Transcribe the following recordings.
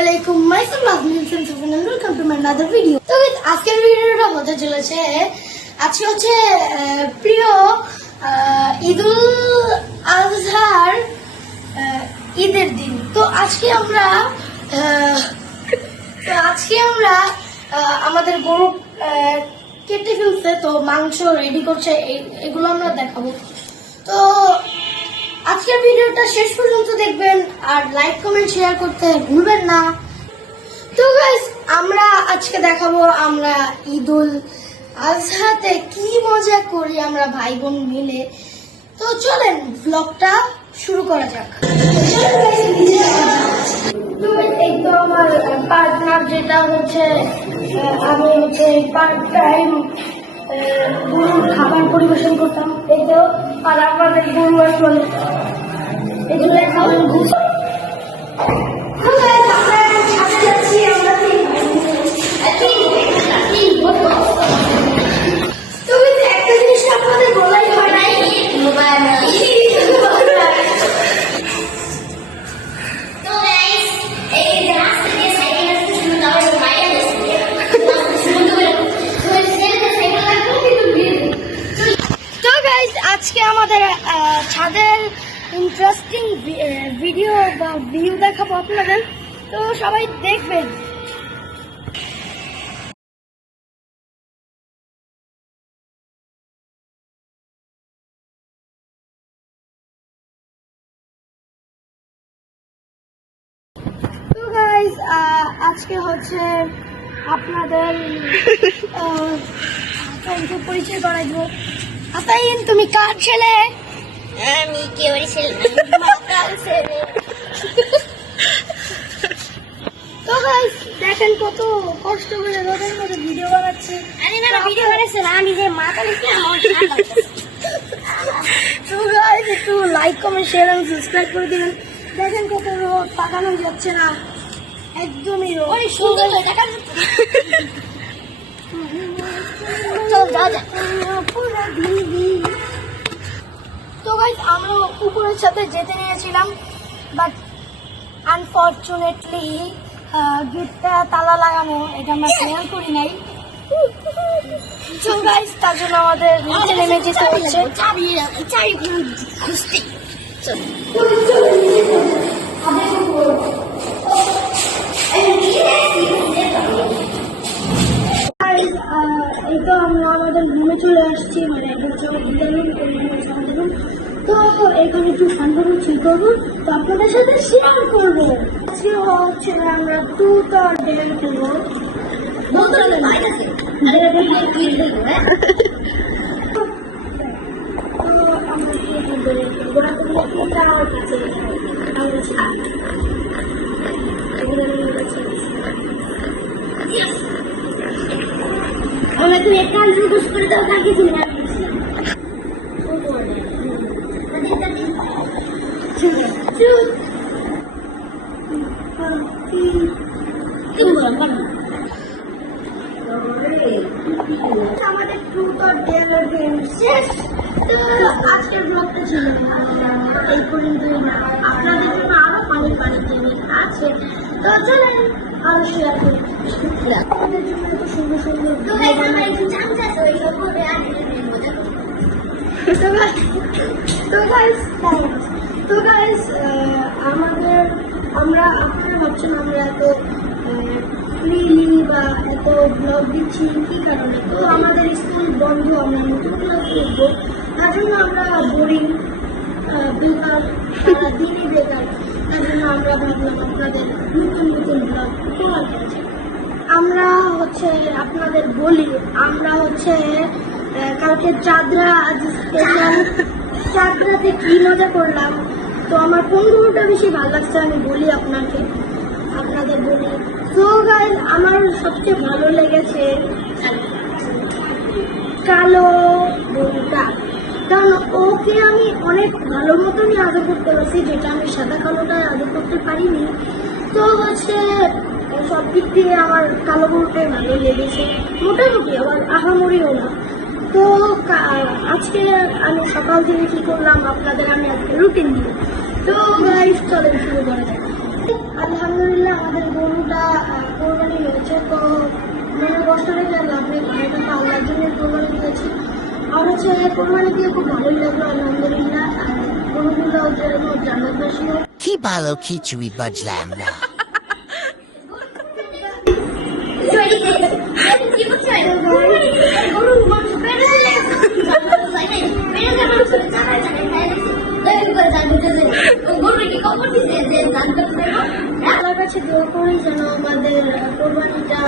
আসসালামুয়ালাইকুম myself Nazneen সেন্সফিন and welcome to my another video. তো আজকের ভিডিওটা হতে চলেছে আজকে হচ্ছে প্রিয় ঈদুল আজহার ঈদের দিন। তো আজকে আমরা আমাদের গরু কেটে ফেলছে, তো মাংস রেডি করছে, এগুলো আমরা দেখাবো। তো আজকের ভিডিওটা শেষ পর্যন্ত দেখবেন আর লাইক কমেন্ট শেয়ার করতে ভুলবেন না। তো গাইস, আমরা আজকে দেখাবো আমরা ঈদুল আজহাতে কি মজা করি আমরা ভাই বোন মিলে। তো চলেন ব্লগটা শুরু করা যাক। এই তো আমার পার্টনার, যেটা হচ্ছে আমি হচ্ছে পার্ট টাইম গরুর খাবার পরিবেশন করতাম। এই তো আর আমাদের গরু আসলে এগুলো খাবার একটা জিনিস আপনাদের বলাই হয় নাই, আজকে আমাদের ছাদের ইন্টারেস্টিং ভিডিও বা ভিউ দেখাবো আপনাদের, তো সবাই দেখবেন। তো গাইস, আজকে হচ্ছে আপনাদের পরিচয় করাই দেবো। আতাইন, তুমি কার ছেলে? আমি কেউরি ছেলে। তো গাইস, দেখেন কত কষ্ট করে রোদের মধ্যে ভিডিও বানাচ্ছি। আরে না, ভিডিও বানাচ্ছি না, আমি যে মাথা দিচ্ছি আমার ঠান্ডা লাগছে। তো গাইস, একটু লাইক কমেন্ট শেয়ার এবং সাবস্ক্রাইব করে দিবেন। দেখেন কত রোদ, তাকানো যাচ্ছে না, একদমই রোদ। ওই সুন্দর হয়ে দেখা যাচ্ছে। চল যা যা। তো গাইস, আমরা উপরের সাথে যেতে নিয়েছিলাম, বাট আনফরচুনেটলি গেটটা তালা লাগানো, এটা আমরা খেয়াল করি নাই। তো গাইস, তার জন্য আমাদের নিচে নেমে যেতে হচ্ছে। চাবি খুঁজতে চল। এই তো আমরা আমাদের রুমে চলে আসছি, মানে তো এখানে একটু শান্ত ঠিক করবো, তো আপনাদের সাথে শেয়ার করবো। আজকে হচ্ছে আমরা টুটার ডেল করবো। আমরা তুমি একটা ইউজ করে দাও, কাকে তুমি না আমাদের ট্রুথ অর ডেয়ার গেম শেষ। তো আজকের ব্লগটা ছিল এই পর্যন্তই। আপনাদের জন্য আরো পানি গেম আছে, তো চলেন আরো শেয়ার করি। আপনাদের জন্য এত সুন্দর সুন্দর তো গাইস, আপনারা ভাবছেন আমরা এত ফ্রিলি বা এত ব্লগ দিচ্ছি কি কারণে। তো আমাদের স্কুল বন্ধ, আমরা নতুন ক্লাস করবো, তার জন্য আমরা বোরিং বেকার, সারাদিনই বেকার, তার জন্য আমরা ভাবলাম আপনাদের নতুন নতুন ব্লগ উপহার করছি। আমরা হচ্ছে আপনাদের বলি, আমরা হচ্ছে কালকে চাঁদরা, আজ স্পেশাল চাঁদরাতে কি মজা করলাম। তো আমার কোন গরুটা বেশি ভালো লাগছে আমি বলি আপনাদের বলি। তো গাইস, আমার সবচেয়ে ভালো লেগেছে কালো গরুটা, কারণ ওকে আমি অনেক ভালো মতনই আদর করতে পারছি, যেটা আমি সাদা কালোটায় আদর করতে পারিনি। তো হচ্ছে সব দিক দিয়ে আমার কালো গরুটাই ভালো লেগেছে, মোটামুটি, আবার আহামরিও না। তো আজকে আমি সকাল থেকে কি করলাম আপনাদের আমি আজকে রুটিন দিব। তো গাইস, চলেন শুরু করা যাক। আলহামদুলিল্লাহ, আমাদের গরুটা কোরবানি হয়েছে, তো মনে কষ্ট রেখে লাভ নেই, এটা তো আল্লাহর জন্য কোরবানি দিয়েছি। আর হচ্ছে কোরবানি দিয়ে খুব ভালোই লাগলো আলহামদুলিল্লাহ। আর গরুগুলো যেন জান্নাতবাসী হোক। কি ভালো কিছুই বুঝলাম না। আল্লাহর কাছে দোয়া করি যেন আমাদের কোরবানিটা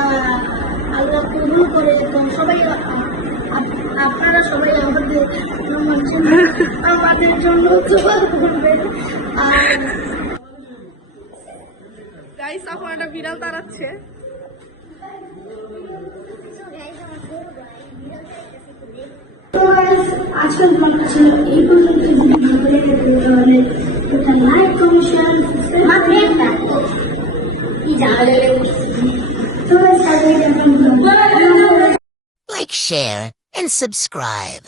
আল্লাহ কবুল করে, এবং সবাই আপনারা সবাই আমাদের জন্য দোয়া করবেন। আর গাইস এখন একটা বিড়াল তাড়াচ্ছে। তো guys, আজকের ব্লগটা ছিল এই পর্যন্ত। লাইক কমেন্ট শেয়ার সাবস্ক্রাইব তো guys, Like, share, and subscribe.